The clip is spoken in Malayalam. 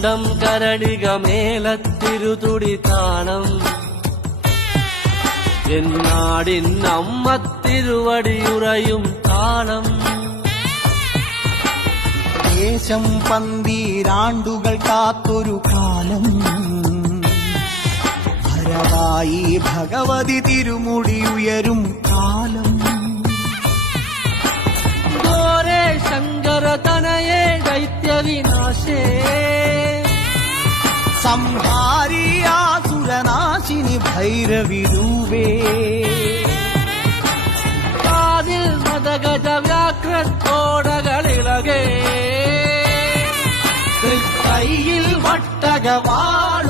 തുണ്ടം കരടിക മേലത്തിരുതുടി താണം എന്നാടിൻ അമ്മ തിരുവടിയുറയും താളം ദേശം പന്തീരാണ്ടുകൾ കാത്തൊരു കാലം ഭരവായി ഭഗവതി തിരുമുടി ഉയരും കാലം ഗോരേ ശങ്കര തനയേ ദൈത്യവിനാശേ സംഹാരിയാസുരനാശിനി ഭൈരവിരൂപേ കാതിൽ മദഗജ വ്യാഘ്രത്തോടകളിളകേ കൈയിൽ വട്ടകവാൾ